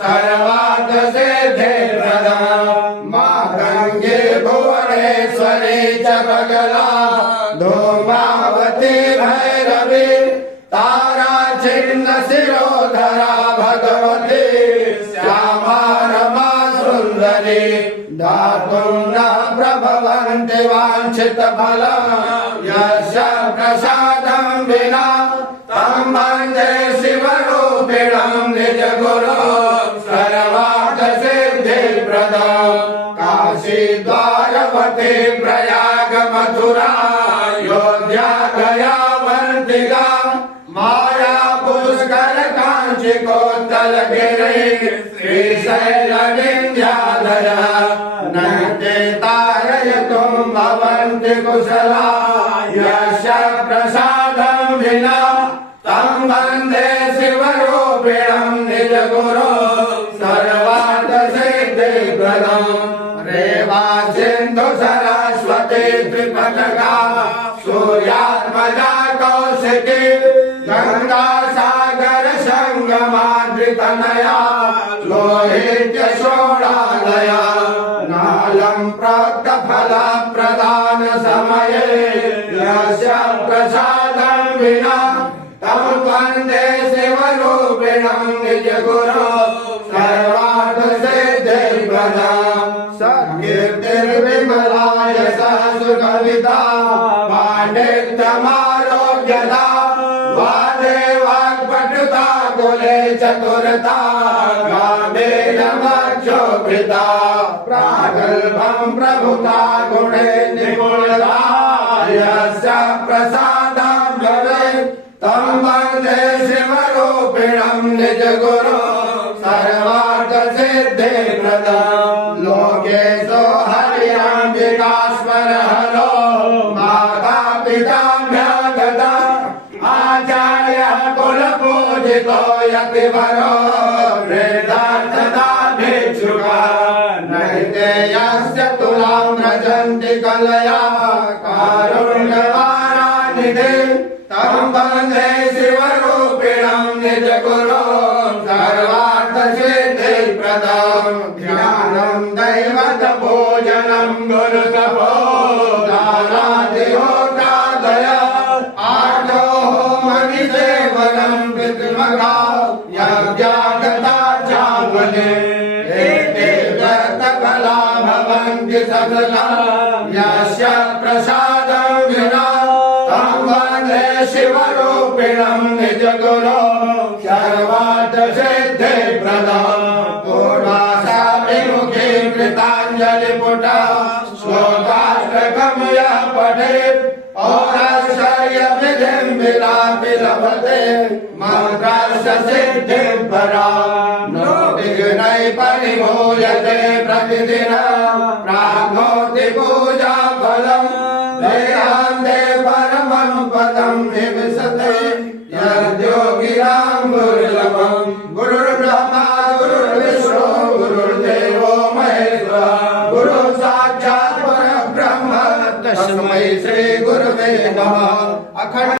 सर्वार्थ सिद्धिप्रदम् मातङ्गी भुवनेश्वरी च बगला धूमावती भैरवी तारा छिन्न शिरोधरा भगवती श्यामा रमा सुन्दरी दातुं न प्रभवन्ति वाञ्छितफलम् यस्य प्रसादं विना तं वन्दे शिवरूपिणं निजगुरुं सर्वार्थसिद्धिप्रदम् काशी द्वारवती प्रयाग मथुरा अयोध्या गया वर्तिका माया पुष्कर कांची कोत्तलगिरि श्रीशैल विंध्यालय नैते तारयितुं भवन्ति कुशला यस्य प्रसादं विना तं वन्दे शिवरूपिणं निजगुरुं सर्वार्थसिद्धिप्रदम् रेवा सिन्धु सरस्वती त्रिपटका सूर्यात्मजा कौशिकी गंगा सागर संगमाद्रितनया लोहित्य शोणालया नालं प्राप्त फल प्रदान समये यस्य प्रसादं विना तं वन्दे शिवरूपिणं निजगुरुं सर्वार्थ सिद्धिप्रदम् सत्कीर्तिर्विमलाय सहसुकविता पाण्डित्यमारोग्यता वादे वाक्पटुता कुले चतुरता गाम्भीर्यमक्षोभिता प्रागल्भं प्रभुता गुणे निपुणता यस्य प्रसादं भवेत् तं वन्दे शिवरूपिणं निजगुरुं सर्वार्थसिद्धिप्रदम् लोकेशो हरियाम्बिकास्वर हरो माता पिताभ्यागता आचार्यः कुलपूजितो यतिवरो वृद्धार्थदा भिक्षुका नैते यस्य तुलां व्रजन्ति कलया कारुण्यवारानिधि तं वन्दे शिवरूपिणं निजगुरुं सर्वार्थसिद्धिप्रदम् ध्यानं दैवतपूजनं गुरुतपो दानादियोगादय आर्तो होमनिसेवनं पितृमगा यज्ञागताचामने एते व्रतफला भवन्ति सकला यस्य प्रसादं विना तं वन्दे शिवरूपिणं निजगुरुं सर्वार्थसिद्धिप्रदम् पूर्वासाभिमुखी कृताञ्जलिपुटा श्लोकाष्टकं यः पठेत् औरश्चर्यविधिं विनापि लभते मन्त्रस्य सिद्धिपराम् नो विघ्नैः परिभूयते प्रतिदिनं प्राप्नोति पूजाफलम् देहान्ते परमं पदं निविशते यद्योगिनां दुर्लभम् गुरुर्ब्रह्मा गुरुर्विष्णु गुरुर्देवो महेश्वरः गुरुः साक्षात् परब्रह्म तस्मै श्री गुरुवे नमः। अखंड